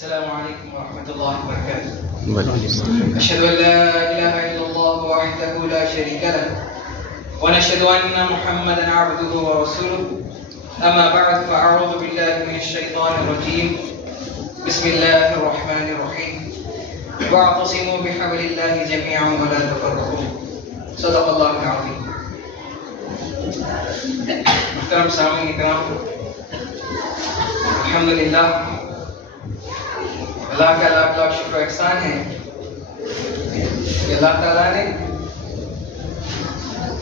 السلام عليكم ورحمة الله وبركاته. أشهد أن لا إله إلا الله وحده لا شريك له ونشهد أن محمدا عبده ورسوله. أما بعد فأعوذ بالله من الشيطان الرجيم. بسم الله الرحمن الرحيم. واعتصموا بحبل الله جميعا ولا تفرقوا. صدق الله العظيم. محترم سامعین اکرام، الحمدللہ اللہ کا لاکھ لاکھ شکر و احسان ہے کہ اللہ تعالیٰ نے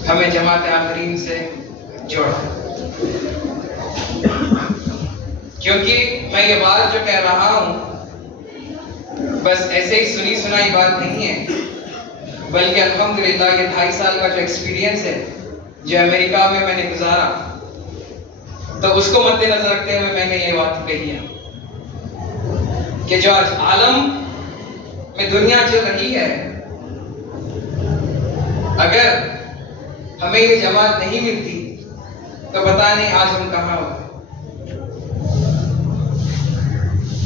ہمیں جماعت آخرین سے جوڑا. کیونکہ میں یہ بات جو کہہ رہا ہوں بس ایسے ہی سنی سنائی بات نہیں ہے، بلکہ الحمدللہ یہ 2.5 سال کا جو ایکسپیرینس ہے جو امریکہ میں نے گزارا، تو اس کو مد نظر رکھتے ہوئے میں نے یہ بات کہی ہے کہ جو آج عالم میں دنیا چل رہی ہے، اگر ہمیں یہ جماعت نہیں ملتی تو پتہ نہیں آج ہم کہاں ہوتے.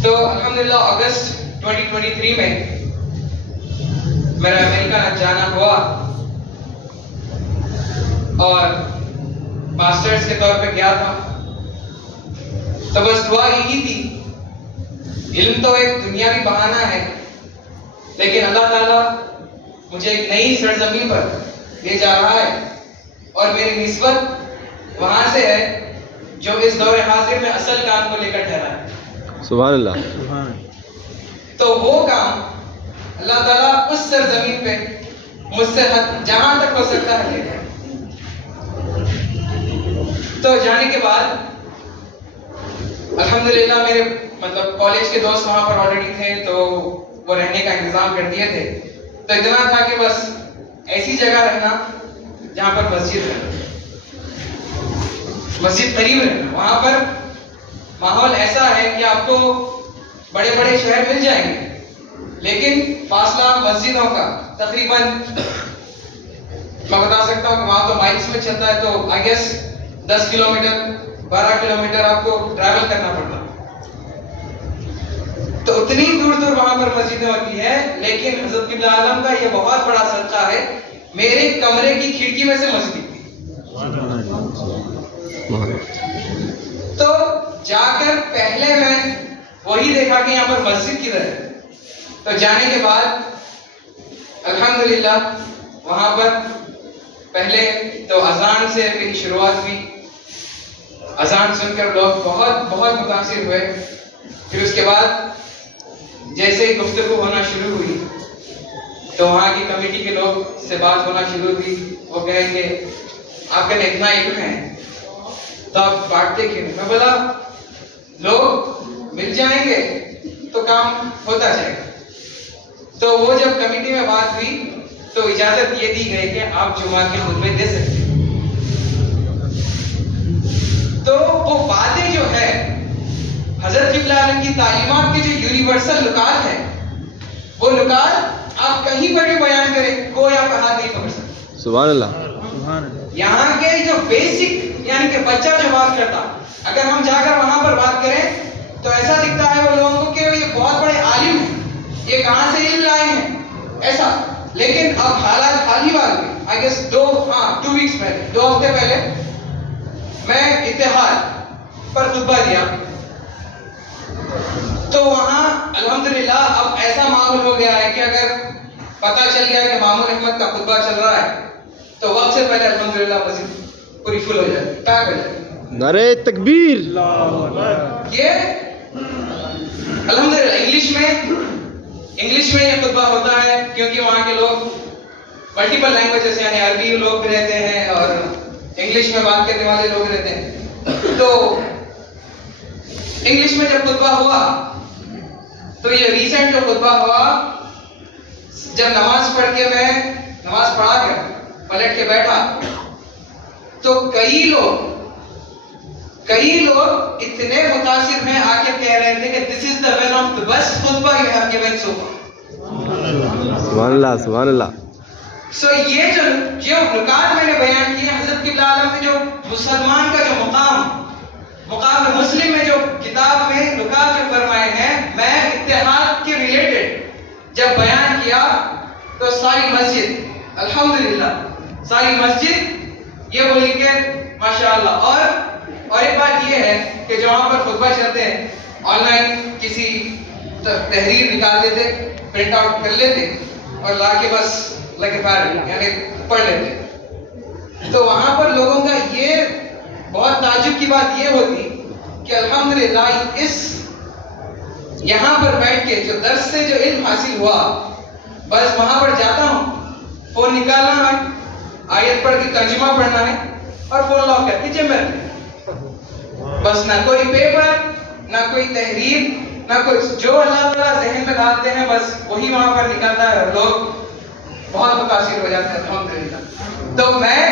تو الحمدللہ اگست 2023 میں میرا امریکہ جانا ہوا اور ماسٹرز کے طور پہ گیا تھا. تو بس دعا یہی تھی، علم تو ایک دنیاوی بہانہ ہے، لیکن اللہ تعالیٰ مجھے ایک نئی سرزمین پر لے جا رہا ہے اور میری نسبت وہاں سے ہے جو اس دور حاضر میں اصل کام کو لے کر ٹھہرا ہے. سبحان اللہ. تو وہ کام اللہ تعالیٰ اس سرزمین پہ مجھ سے جہاں تک ہو سکتا ہے لے جائے. تو جانے کے بعد الحمدللہ میرے کالج کے دوست وہاں پر آلریڈی تھے، تو وہ رہنے کا انتظام کر دیے تھے. تو اتنا تھا کہ بس ایسی جگہ رہنا جہاں پر مسجد قریب رہنا. وہاں پر ماحول ایسا ہے کہ آپ کو بڑے بڑے شہر مل جائیں گے، لیکن فاصلہ مسجدوں کا تقریباً میں بتا سکتا ہوں کہ وہاں تو مائلس میں چلتا ہے، تو آئی گیس 10 کلومیٹر 12 کلومیٹر آپ کو ٹریول کرنا پڑتا. تو اتنی دور دور وہاں پر مسجدیں ہوتی ہے، لیکن حضرت قبلہ عالم کا یہ بہت بڑا صدقہ ہے، میرے کمرے کی کھڑکی میں سے مسجد تھی. تو جا کر پہلے میں وہی دیکھا کہ یہاں پر مسجد کدھر ہے. تو جانے کے بعد الحمدللہ وہاں پر پہلے تو اذان سے میری شروعات ہوئی. اذان سن کر لوگ بہت بہت متاثر ہوئے. پھر اس کے بعد جیسے ہی گفتگو ہونا شروع ہوئی تو وہاں کی کمیٹی کے لوگ سے بات ہونا شروع ہوئی. وہ کہیں گے آپ کے اتنا علم ہے تو آپ بانٹتے کیوں؟ میں بولا لوگ مل جائیں گے تو کام ہوتا جائے گا. تو وہ جب کمیٹی میں بات ہوئی تو اجازت یہ دی گئی کہ آپ جمعہ کے خطبے دے سکتے ہیں. تو وہ باتیں جو ہے حضرت قبلہ عالم کی تعلیمات کے جو یونیورسل نکات ہے، وہ نکات آپ کہیں پر بھی بیان کریں کوئی آپ کا ہاتھ نہیں پکڑ سکتا. سبحان اللہ. یہاں کے جو بیسک یعنی کہ بچہ جو بات کرتا، اگر ہم جا کر وہاں پر بات کریں تو ایسا دکھتا ہے وہ لوگوں کو کہ یہ بہت بڑے عالم ہیں، یہ کہاں سے علم لائے ہیں ایسا. لیکن اب حالات حال ہی بات میں آئی گیس 2 ویکس پہلے 2 ہفتے پہلے میں اتحاد پر خطبہ دیا. تو وہاں الحمدللہ اب ایسا ماحول ہو گیا ہے کہ اگر پتہ چل گیا کہ مامون احمد کا خطبہ چل رہا ہے تو وقت سے پہلے الحمدللہ مسجد پوری فل ہو جاتی. کیا کر جاتی؟ نعرہ تکبیر. یہ الحمدللہ انگلش میں یہ خطبہ ہوتا ہے کیونکہ وہاں کے لوگ ملٹیپل لینگویجز یعنی عربی لوگ رہتے ہیں اور انگلش میں بات کرنے والے لوگ رہتے ہیں. تو انگلش میں جب خطبہ ہوا تو یہ ریسنٹ جو خطبہ ہوا، جب نماز پڑھ کے میں نماز پڑھا کر پلٹ کے بیٹھا تو کئی لوگ اتنے متاثر ہیں آ کے کہہ رہے تھے کہ this is the one of the best خطبہ you have given so far. سبحان اللہ سبحان اللہ. سو یہ جو نکات میں نے بیان کیے حضرت قبلہ عالم میں جو مسلمان کا جو مقام مقام مسلم میں جو کتاب میں نکات جو فرمائے ہیں، میں اتحاد کے ریلیٹڈ جب بیان کیا تو ساری مسجد الحمدللہ، ساری مسجد یہ بولی کہ ماشاءاللہ. اور ایک بات یہ ہے کہ جو وہاں پر خطبہ چلتے ہیں آن لائن کسی تحریر نکال لیتے، پرنٹ آؤٹ کر لیتے اور لا کے بس لگے پیر یعنی پڑھ لیتے. تو وہاں پر لوگوں کا یہ بہت تعجب کی بات یہ ہوتی کہ الحمدللہ اس یہاں پر بیٹھ کے جو درس سے جو علم حاصل ہوا، بس وہاں پر جاتا ہوں، فون نکالنا ہے، آیت پڑھ کے ترجمہ پڑھنا ہے اور فون لاک کر کے جم میں رکھنا. بس نہ کوئی پیپر، نہ کوئی تحریر، نہ کوئی، جو اللہ تعالیٰ ذہن میں ڈالتے ہیں بس وہی وہاں پر نکلتا ہے اور لوگ بہت متاثر ہو جاتے ہیں الحمدللہ. تو میں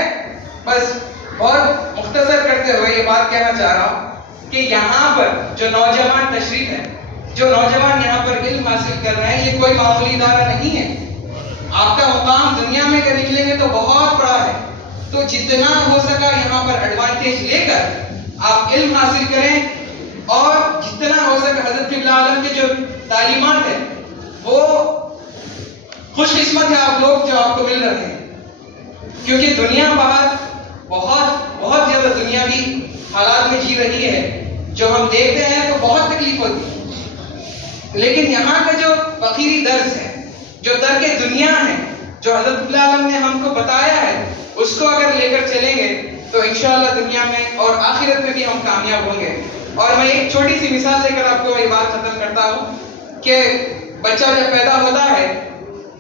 بس بہت مختصر کرتے ہوئے یہ بات کہنا چاہ رہا ہوں کہ یہاں پر جو نوجوان تشریف ہے، جو نوجوان یہاں پر علم حاصل کر رہے ہیں، یہ کوئی معمولی ادارہ نہیں ہے. آپ کا مقام دنیا میں اگر نکلیں گے تو بہت بڑا ہے. تو جتنا ہو سکا یہاں پر ایڈوانٹیج لے کر آپ علم حاصل کریں، اور جتنا ہو سکے حضرت قبلہ عالم کے جو تعلیمات ہیں وہ خوش قسمت ہے آپ لوگ جو آپ کو مل رہے ہیں. کیونکہ دنیا باہر بہت زیادہ دنیاوی حالات میں جی رہی ہے، جو ہم دیکھتے ہیں تو بہت تکلیف ہوتی ہے. لیکن یہاں کا جو فقیری درس ہے، جو ترک دنیا ہے، جو حضرت قبلہ عالم نے ہم کو بتایا ہے، اس کو اگر لے کر چلیں گے تو انشاءاللہ دنیا میں اور آخرت میں بھی ہم کامیاب ہوں گے. اور میں ایک چھوٹی سی مثال دے کر آپ کو یہ بات ختم کرتا ہوں کہ بچہ جب پیدا ہوتا ہے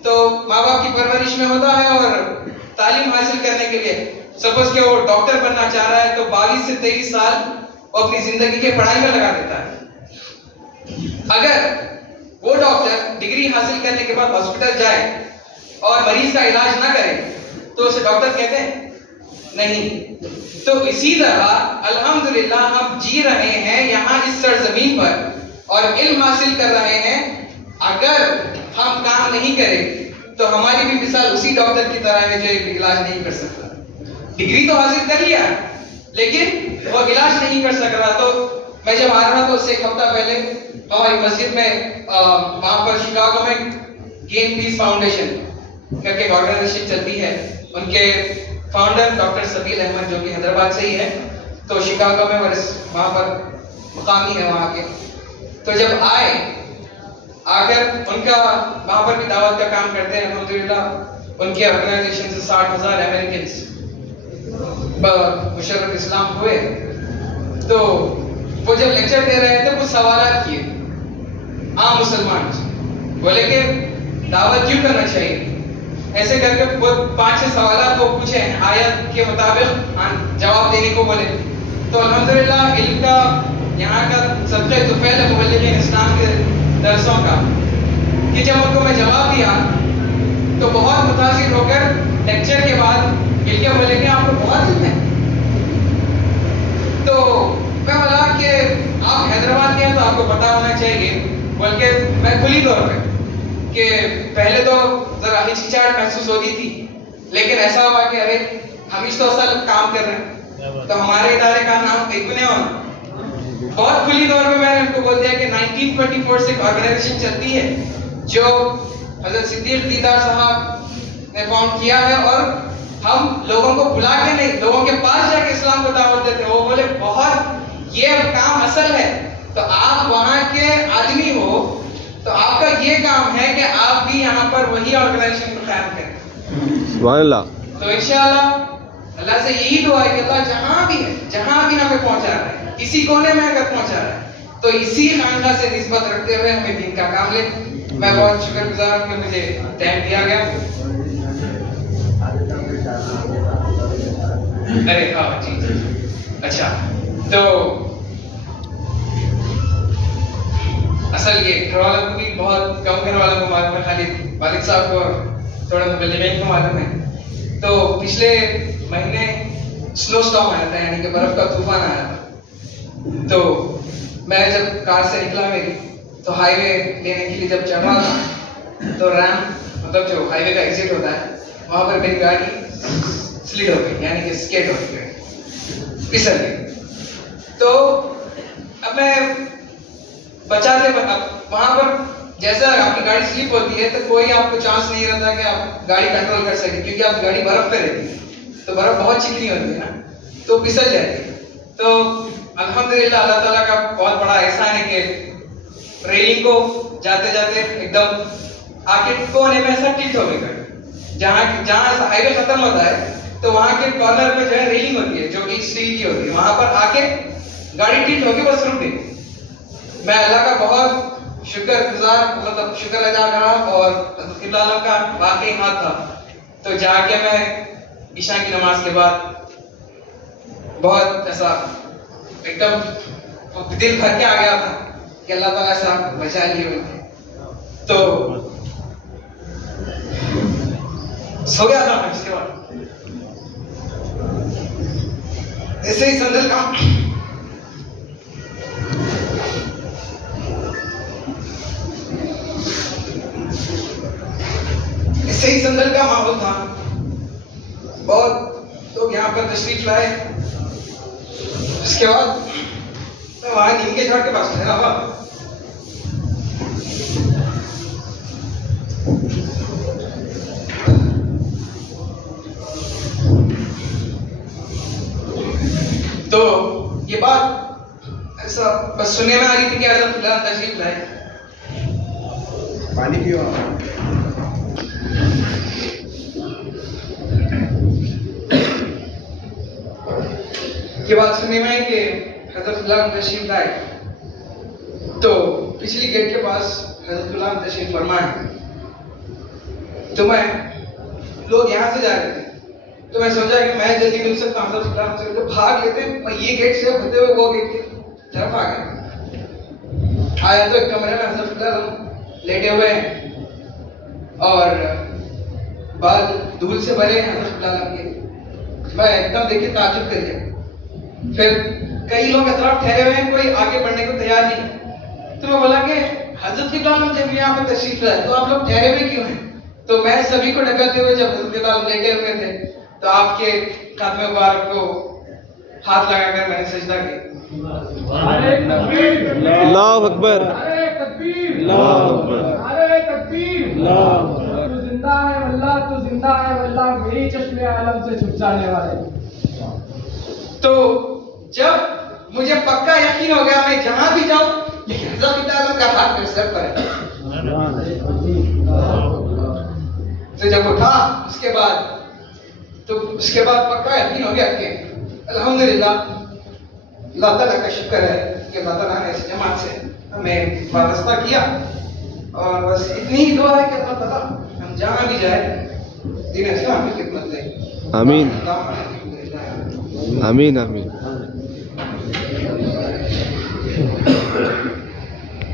تو ماں باپ کی پرورش میں ہوتا ہے اور تعلیم حاصل کرنے کے لیے سپوز کہ وہ ڈاکٹر بننا چاہ رہا ہے تو 22 سے 23 سال وہ اپنی زندگی کے پڑھائی میں لگا دیتا ہے. اگر وہ ڈاکٹر ڈگری حاصل کرنے کے بعد ہاسپٹل جائے اور مریض کا علاج نہ کرے تو اسے ڈاکٹر کہتے ہیں نہیں. تو اسی طرح الحمدللہ ہم جی رہے ہیں یہاں اس سرزمین پر اور علم حاصل کر رہے ہیں. اگر ہم کام نہیں کریں تو ہماری بھی مثال اسی ڈاکٹر کی طرح ہے جو علاج نہیں کر سکتا. ڈگری تو حاصل کر لیا لیکن وہ علاج نہیں کر سک رہا. تو میں جب آ رہا تو اس سے ایک ہفتہ پہلے ہماری مسجد میں وہاں پر شکاگو میں گین پیس فاؤنڈیشن کر کے آرگنائزیشن چلتی ہے. ان کے فاؤنڈر ڈاکٹر سبیل احمد جو کہ حیدرآباد سے ہی ہے، تو شکاگو میں وہاں پر مقامی ہے وہاں کے. تو جب آئے آ کر ان کا وہاں پر بھی دعوت کا کام کرتے ہیں الحمدللہ. ان کے آرگنائزیشن سے 60,000 امریکنز مشرف اسلام ہوئے. تو وہ جب لیکچر دے رہے تھے کچھ سوالات کیے عام مسلمان سے، بولے کہ دعوت کیوں کرنا چاہیے، ایسے کر کے وہ 5-6 سوالات وہ پوچھے ہیں آیت کے مطابق جواب دینے کو بولے. تو الحمدللہ علم کا یہاں کا صدقہ طفیل مبلغین اسلام کے درسوں کا کہ جب ان کو میں جواب دیا تو بہت متاثر ہو کر لیکچر کے بعد علم کے بولے کہ آپ کو بہت علم ہے. تو میں بولا کہ آپ حیدرآباد کے ہیں تو آپ کو پتا ہونا چاہیے، بلکہ میں کھلی طور پہ کہ پہلے تو ذرا ہچکچاہٹ محسوس ہوتی تھی، لیکن ایسا ہوا کہ ارے ہم اس تو اصل کام کر رہے ہیں تو ہمارے ادارے کا نام ایک نے ہونا. بہت کھلی طور پہ میں نے ان کو بول دیا کہ 1924 سے ایک آرگنائزیشن چلتی ہے جو حضرت صدیق دیدار صاحب نے فاؤنڈ کیا ہے، اور ہم لوگوں کو بلا کے نہیں، لوگوں کے پاس جا کے اسلام کو دعوت دیتے ہیں. وہ بولے بہت یہ کام اصل ہے، تو آپ وہاں کے آدمی ہو تو آپ کا یہ کام ہے کہ آپ بھی یہاں پر وہی آرگنائزیشن کو قائم کریں. سبحان اللہ. تو انشاءاللہ اللہ سے یہی دعا ہے کہ اللہ جہاں بھی ہے، جہاں بھی ہمیں پہنچا رہا ہے، کسی کونے میں اگر پہنچا رہا ہے تو اسی خانقاہ سے نسبت رکھتے ہوئے ہمیں دین کا کام لے. میں بہت شکر گزار ہوں کہ مجھے ٹائم دیا گیا. ارے ہاں جی اچھا، تو اصل یہ گھر والوں کو بھی بہت کم گھر والوں کو معلوم ہے، خالی والد صاحب کو تھوڑا مبلغین کو معلوم ہے. تو پچھلے مہینے سنو سٹارم آیا تھا، یعنی کہ برف کا طوفان آیا تھا. تو میں جب کار سے نکلا میری تو ہائی وے لینے کے لیے جب چڑھ رہا تھا تو ریمپ مطلب جو ہائی وے کا ایگزٹ ہوتا ہے وہاں پر میری گاڑی سلڈ ہو گئی، یعنی کہ اسکیٹ ہو گئی، پھسل گئی. تو اب میں بچا لے وہاں پر جیسا آپ کی گاڑی سلپ ہوتی ہے تو کوئی آپ کو چانس نہیں رہتا کہ آپ گاڑی کنٹرول کر سکیں، کیونکہ آپ گاڑی برف پہ رہتی ہے تو برف بہت چکنی ہوتی ہے نا، تو پھسل جاتی ہے. تو الحمدللہ اللہ تعالیٰ کا بہت بڑا احسان ہے کہ ریلنگ کو جاتے جاتے ایک دم آ کے کونے میں ایسا ٹلٹ ہو گئی گاڑی. جہاں ہائی وے ختم ہوتا ہے تو وہاں کے کارنر پہ جو ہے ریلنگ ہوتی ہے جو کہ اسٹیل کی ہوتی ہے، وہاں پر آ کے گاڑی ٹلٹ ہو کے بس رک گئی. میں اللہ کا بہت شکر گزار، مطلب شکر ادا کرا، اور حضرت قبلہ عالم کا واقعی ہاتھ تھا. تو جا کے میں عشاء کی نماز کے بعد بہت ایسا ایک دم دل بھر کے آ گیا تھا کہ اللہ تعالیٰ ایسا بچا لیے ہوئے تھے. تو سو گیا تھا میں اس کے بعد ایسے ہی سندل کا صحیح سندل کا ماحول تھا. بہت لوگ یہاں پر تشریف لائے. اس کے بعد میں وہاں نیم کے جھاڑ کے پاس ٹھہرا ہوا. تو یہ بات ایسا بس سننے میں آ رہی تھی کہ حضرت اللہ تشریف لائے. پانی پیو. یہ بات سننے میں آئی کہ حضرت اللہ تشریف لائے. تو پچھلی گیٹ کے پاس حضرت اللہ تشریف فرمائے. تو میں لوگ یہاں سے جا رہے تھے تو میں سوچا کہ میں جلدی مل سکتا ہوں حضرت اللہ سے، تو بھاگ لیتے. میں یہ گیٹ سے ہوتے ہوئے وہ گیٹ کی طرف آ گیا. آیا تو ایک کمرے میں حضرت اللہ لیٹے ہوئے ہیں اور بال دھول سے بھرے ہیں حضرت اللہ کے. میں ایک دم دیکھ کے تعجب کر گیا. پھر کئی لوگ اطراف ٹھہرے ہوئے ہیں، کوئی آگے بڑھنے کو تیار نہیں. تو میں بولا کہ حضرت اللہ جب یہاں پہ تشریف لائے تو آپ لوگ ٹھہرے ہوئے کیوں ہیں؟ تو میں سبھی کو ڈکاتے ہوئے جب حضرت اللہ لیٹے ہوئے تھے تو آپ کے خاتمے مبارک کو ہاتھ لگا کر میں نے سجدہ کیا. اللہ اکبر، اللہ تو زندہ ہے واللہ، تو زندہ ہے واللہ، میری چشمے عالم سے چھپ جانے والے. تو جب مجھے پکا یقین ہو گیا میں جہاں بھی جاؤں یہ حضرت اللہ کا ہاتھ میرے سر پر ہے. تو جب اٹھا اس کے بعد پکا یقین ہو گیا کہ الحمدللہ اللہ تعالیٰ کا شکر ہے کہ اللہ تعالیٰ نے اس جماعت سے ہمیں وابستہ کیا. اور بس اتنی ہی دعا ہے کہ اللہ تعالیٰ ہم جہاں بھی جائیں دین اسلام کی خدمت دیں. آمین آمین آمین.